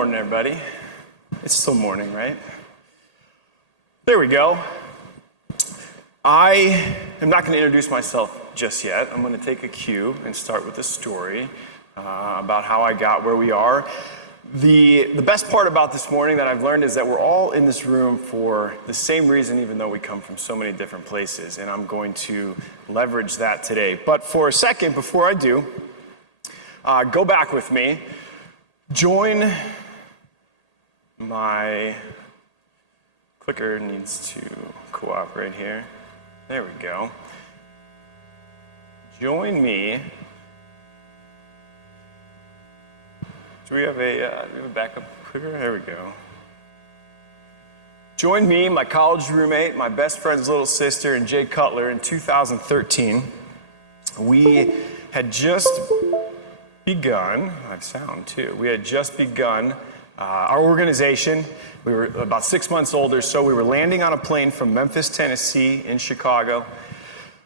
morning, everybody. It's still morning, right? There we go. I am not going to introduce myself just yet. I'm going to take a cue and start with a story about how I got where we are. The best part about this morning that I've learned is that we're all in this room for the same reason, even though we come from so many different places, and I'm going to leverage that today. But for a second, before I do, go back with me. Join my clicker needs to cooperate here. There we go. Join me. Do we have a backup clicker? There we go. Join me, my college roommate, my best friend's little sister, and Jay Cutler in 2013. We had just begun, we had just begun our organization. We were about 6 months older, so we were landing on a plane from Memphis, Tennessee, in Chicago.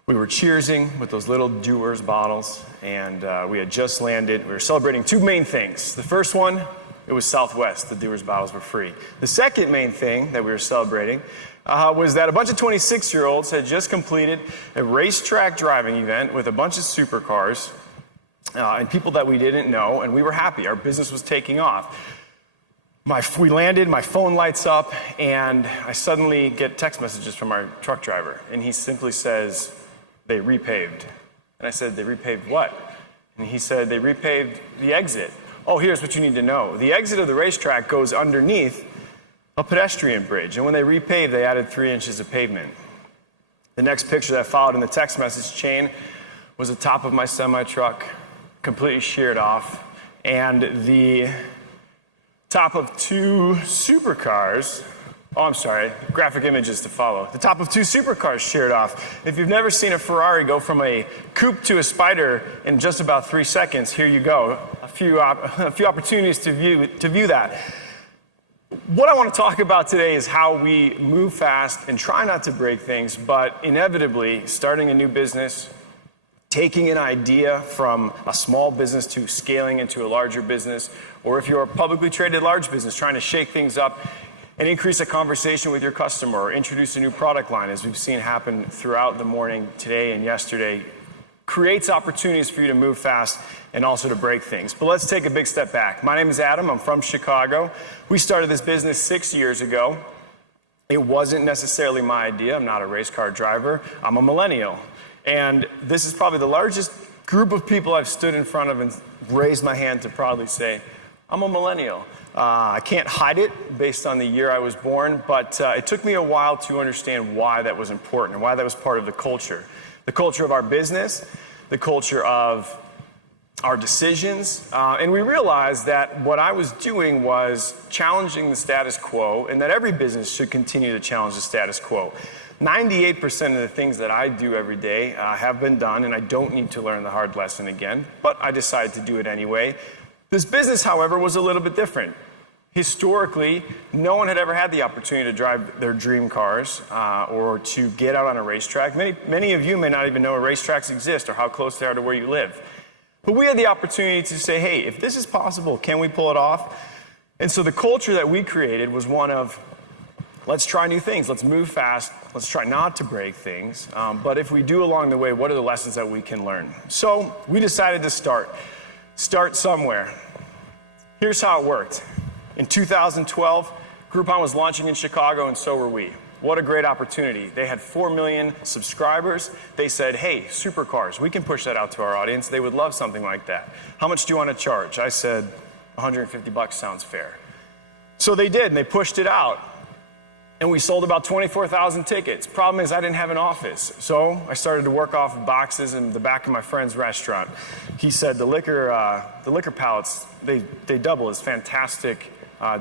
We were cheersing with those little Dewar's bottles, and we had just landed. We were celebrating two main things. The first one, it was Southwest. The Dewar's bottles were free. The second main thing that we were celebrating was that a bunch of 26-year-olds had just completed a racetrack driving event with a bunch of supercars and people that we didn't know, and we were happy. Our business was taking off. We landed, my phone lights up, and I suddenly get text messages from our truck driver, and he simply says, "They repaved." And I said, "They repaved what?" And he said, "They repaved the exit." "Oh, here's what you need to know. The exit of the racetrack goes underneath a pedestrian bridge, and when they repaved, they added 3 inches of pavement." The next picture that followed in the text message chain was the top of my semi-truck, completely sheared off, and the top of two supercars, graphic images to follow. The top of two supercars sheared off. If you've never seen a Ferrari go from a coupe to a Spider in just about 3 seconds, here you go. A few opportunities to view that. What I want to talk about today is how we move fast and try not to break things, but inevitably starting a new business, taking an idea from a small business to scaling into a larger business, or if you're a publicly traded large business, trying to shake things up and increase a conversation with your customer or introduce a new product line, as we've seen happen throughout the morning today and yesterday, creates opportunities for you to move fast and also to break things. But let's take a big step back. My name is Adam. I'm from Chicago. We started this business 6 years ago. It wasn't necessarily my idea. I'm not a race car driver. I'm a millennial. And this is probably the largest group of people I've stood in front of and raised my hand to proudly say, I'm a millennial. I can't hide it based on the year I was born, but it took me a while to understand why that was important and why that was part of the culture. The culture of our business, the culture of our decisions, and we realized that what I was doing was challenging the status quo, and that every business should continue to challenge the status quo. 98% of the things that I do every day have been done, and I don't need to learn the hard lesson again, but I decided to do it anyway. This business, however, was a little bit different. Historically, no one had ever had the opportunity to drive their dream cars or to get out on a racetrack. Many of you may not even know racetracks exist or how close they are to where you live. But we had the opportunity to say, hey, if this is possible, can we pull it off? And so the culture that we created was one of, let's try new things, let's move fast, let's try not to break things. But if we do along the way, what are the lessons that we can learn? So we decided to start somewhere. Here's how it worked. In 2012, Groupon was launching in Chicago, and so were we. What a great opportunity. They had 4 million subscribers. They said, hey, supercars, we can push that out to our audience. They would love something like that. How much do you want to charge? I said, $150 sounds fair. So they did, and they pushed it out. And we sold about 24,000 tickets. Problem is, I didn't have an office. So I started to work off of boxes in the back of my friend's restaurant. He said the liquor pallets, they double as fantastic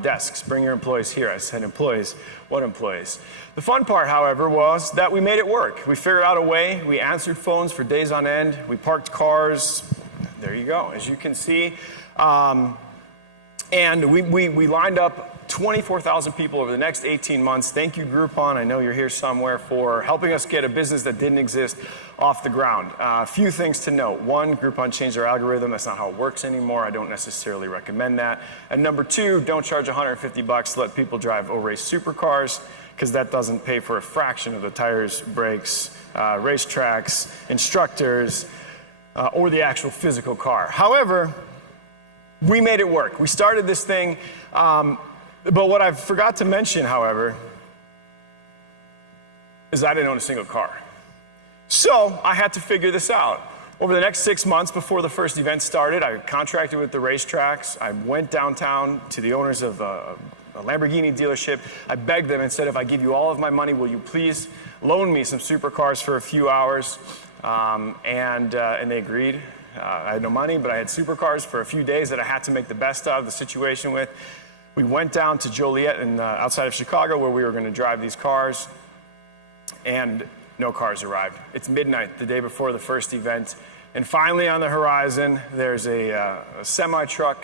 desks. Bring your employees here. I said, employees? What employees? The fun part, however, was that we made it work. We figured out a way. We answered phones for days on end. We parked cars. There you go, as you can see. And we lined up 24,000 people over the next 18 months. Thank you, Groupon. I know you're here somewhere for helping us get a business that didn't exist off the ground. A few things to note. One, Groupon changed their algorithm. That's not how it works anymore. I don't necessarily recommend that. And number two, don't charge $150 to let people drive O-Race supercars, because that doesn't pay for a fraction of the tires, brakes, racetracks, instructors, or the actual physical car. However, we made it work. We started this thing, but what I forgot to mention, however, is I didn't own a single car. So I had to figure this out. Over the next 6 months before the first event started, I contracted with the racetracks. I went downtown to the owners of a Lamborghini dealership. I begged them and said, if I give you all of my money, will you please loan me some supercars for a few hours? And they agreed. I had no money, but I had supercars for a few days that I had to make the best out of the situation with. We went down to Joliet outside of Chicago, where we were going to drive these cars, and no cars arrived. It's midnight, the day before the first event, and finally on the horizon, there's a semi-truck.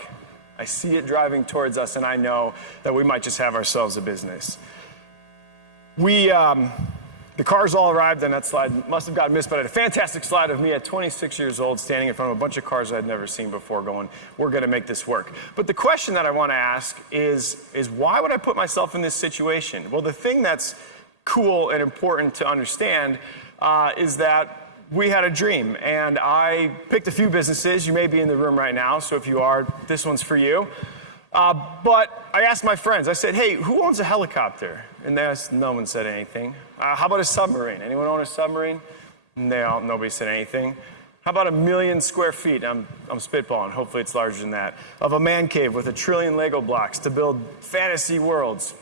I see it driving towards us, and I know that we might just have ourselves a business. The cars all arrived, and that slide must have gotten missed, but I had a fantastic slide of me at 26 years old standing in front of a bunch of cars I'd never seen before going, we're going to make this work. But the question that I want to ask is why would I put myself in this situation? Well, the thing that's cool and important to understand is that we had a dream, and I picked a few businesses. You may be in the room right now, so if you are, this one's for you. But I asked my friends, I said, hey, who owns a helicopter? And no one said anything. How about a submarine? Anyone own a submarine? Nobody said anything. How about 1 million square feet? I'm spitballing, hopefully it's larger than that. Of a man cave with 1 trillion Lego blocks to build fantasy worlds.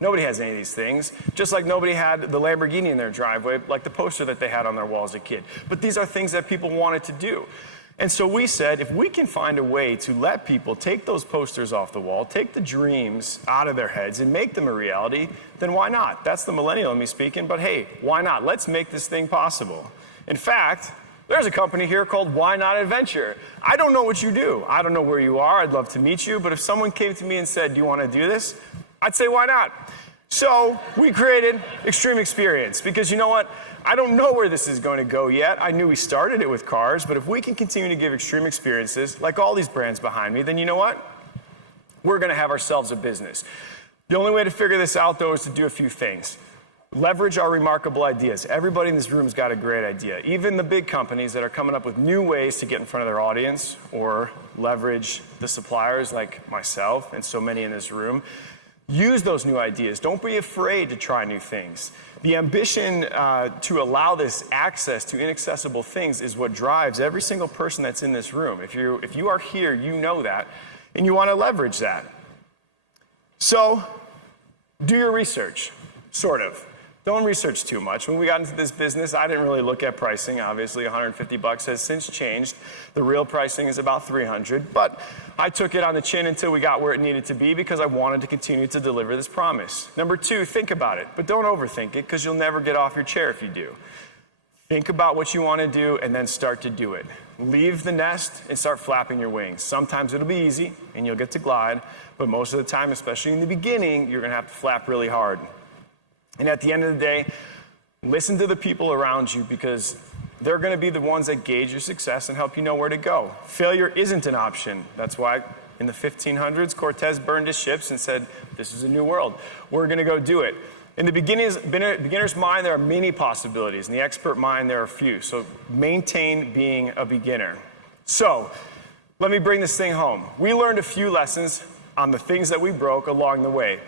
Nobody has any of these things, just like nobody had the Lamborghini in their driveway, like the poster that they had on their wall as a kid. But these are things that people wanted to do. And so we said, if we can find a way to let people take those posters off the wall, take the dreams out of their heads and make them a reality, then why not? That's the millennial in me speaking, but hey, why not? Let's make this thing possible. In fact, there's a company here called Why Not Adventure. I don't know what you do. I don't know where you are. I'd love to meet you, but if someone came to me and said, do you want to do this? I'd say, why not? So we created Xtreme Experience, because you know what? I don't know where this is going to go yet. I knew we started it with cars, but if we can continue to give extreme experiences, like all these brands behind me, then you know what? We're going to have ourselves a business. The only way to figure this out, though, is to do a few things. Leverage our remarkable ideas. Everybody in this room has got a great idea. Even the big companies that are coming up with new ways to get in front of their audience or leverage the suppliers like myself and so many in this room. Use those new ideas. Don't be afraid to try new things. The ambition to allow this access to inaccessible things is what drives every single person that's in this room. If you are here, you know that, and you want to leverage that. So, do your research, sort of. Don't research too much. When we got into this business, I didn't really look at pricing. Obviously, $150 has since changed. The real pricing is about $300, but I took it on the chin until we got where it needed to be because I wanted to continue to deliver this promise. Number two, think about it, but don't overthink it because you'll never get off your chair if you do. Think about what you want to do and then start to do it. Leave the nest and start flapping your wings. Sometimes it'll be easy and you'll get to glide, but most of the time, especially in the beginning, you're going to have to flap really hard. And at the end of the day, listen to the people around you because they're going to be the ones that gauge your success and help you know where to go. Failure isn't an option. That's why in the 1500s, Cortez burned his ships and said, this is a new world. We're going to go do it. In the beginner's mind, there are many possibilities. In the expert mind, there are few. So maintain being a beginner. So let me bring this thing home. We learned a few lessons on the things that we broke along the way.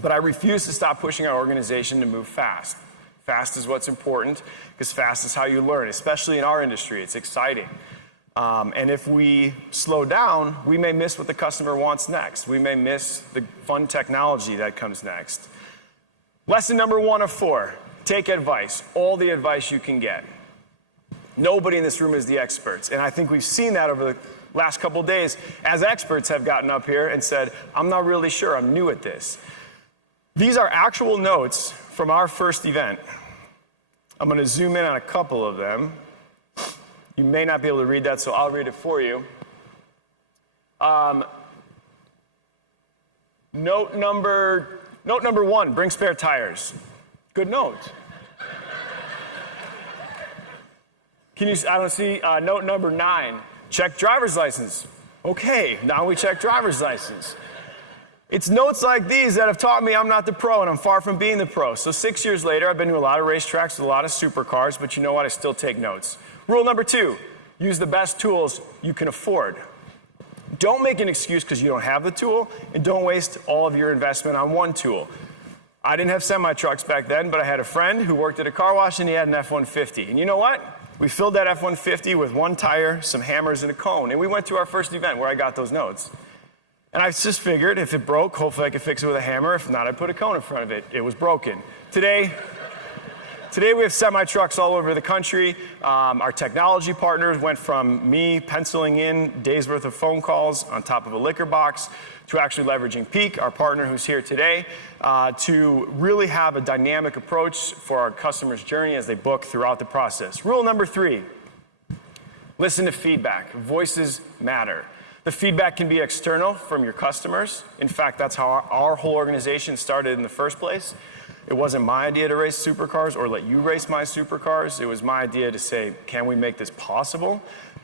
But I refuse to stop pushing our organization to move fast. Fast is what's important, because fast is how you learn, especially in our industry. It's exciting. And if we slow down, we may miss what the customer wants next. We may miss the fun technology that comes next. Lesson number 1 of 4, take advice, all the advice you can get. Nobody in this room is the experts, and I think we've seen that over the last couple of days as experts have gotten up here and said, I'm not really sure, I'm new at this. These are actual notes from our first event. I'm going to zoom in on a couple of them. You may not be able to read that, so I'll read it for you. Note number 1, bring spare tires. Good note. I don't see note number 9, check driver's license. Okay, now we check driver's license. It's notes like these that have taught me I'm not the pro and I'm far from being the pro. So 6 years later, I've been to a lot of racetracks with a lot of supercars, but you know what? I still take notes. Rule number 2, use the best tools you can afford. Don't make an excuse because you don't have the tool, and don't waste all of your investment on one tool. I didn't have semi-trucks back then, but I had a friend who worked at a car wash and he had an F-150. And you know what? We filled that F-150 with one tire, some hammers, and a cone. And we went to our first event where I got those notes. And I just figured if it broke, hopefully I could fix it with a hammer. If not, I'd put a cone in front of it. It was broken. Today we have semi-trucks all over the country. Our technology partners went from me penciling in days worth of phone calls on top of a liquor box to actually leveraging Peak, our partner who's here today, to really have a dynamic approach for our customers' journey as they book throughout the process. Rule number 3, listen to feedback. Voices matter. The feedback can be external from your customers. In fact, that's how our whole organization started in the first place. It wasn't my idea to race supercars or let you race my supercars. It was my idea to say, can we make this possible?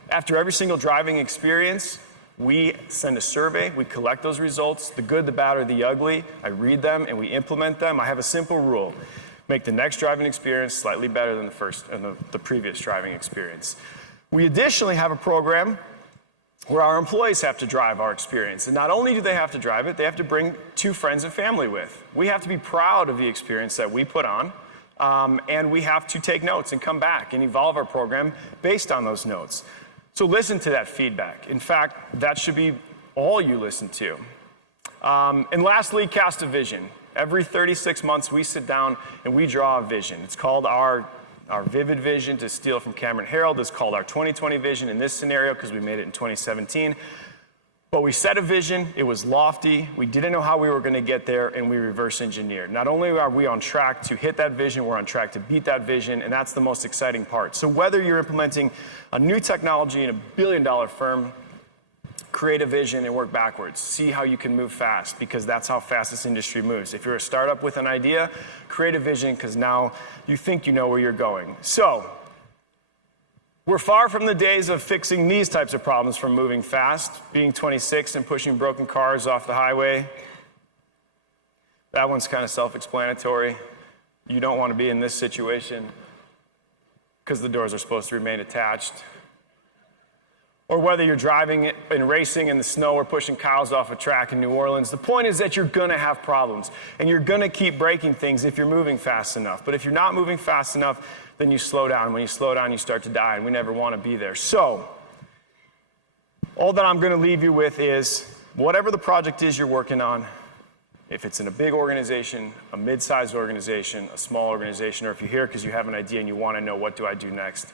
After every single driving experience, we send a survey, we collect those results, the good, the bad, or the ugly. I read them and we implement them. I have a simple rule: make the next driving experience slightly better than the previous driving experience. We additionally have a program where our employees have to drive our experience. And not only do they have to drive it, they have to bring 2 friends and family with. We have to be proud of the experience that we put on, and we have to take notes and come back and evolve our program based on those notes. So listen to that feedback. In fact, that should be all you listen to. And lastly, cast a vision. Every 36 months, we sit down and we draw a vision. It's called our vivid vision, to steal from Cameron Herald. It's called our 2020 vision in this scenario because we made it in 2017. But we set a vision, it was lofty, we didn't know how we were going to get there, and we reverse engineered. Not only are we on track to hit that vision, we're on track to beat that vision, and that's the most exciting part. So whether you're implementing a new technology in a billion-dollar firm, create a vision and work backwards. See how you can move fast, because that's how fast this industry moves. If you're a startup with an idea, create a vision, because now you think you know where you're going. So we're far from the days of fixing these types of problems from moving fast, being 26 and pushing broken cars off the highway. That one's kind of self-explanatory. You don't want to be in this situation because the doors are supposed to remain attached. Or whether you're driving and racing in the snow or pushing cows off a track in New Orleans, the point is that you're going to have problems. And you're going to keep breaking things if you're moving fast enough. But if you're not moving fast enough, then you slow down. When you slow down, you start to die, and we never want to be there. So, all that I'm going to leave you with is, whatever the project is you're working on, if it's in a big organization, a mid-sized organization, a small organization, or if you're here because you have an idea and you want to know what do I do next,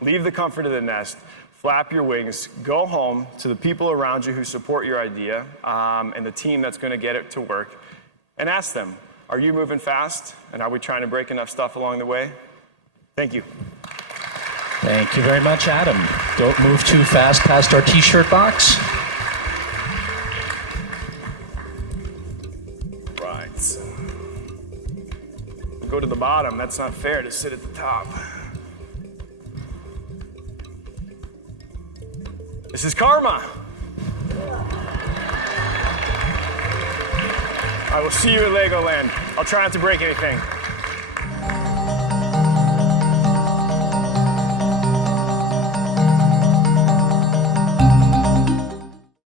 leave the comfort of the nest, flap your wings, go home to the people around you who support your idea and the team that's going to get it to work, and ask them, are you moving fast? And are we trying to break enough stuff along the way? Thank you. Thank you very much, Adam. Don't move too fast past our t-shirt box. Right. Go to the bottom. That's not fair to sit at the top. This is karma. I will see you at Legoland. I'll try not to break anything.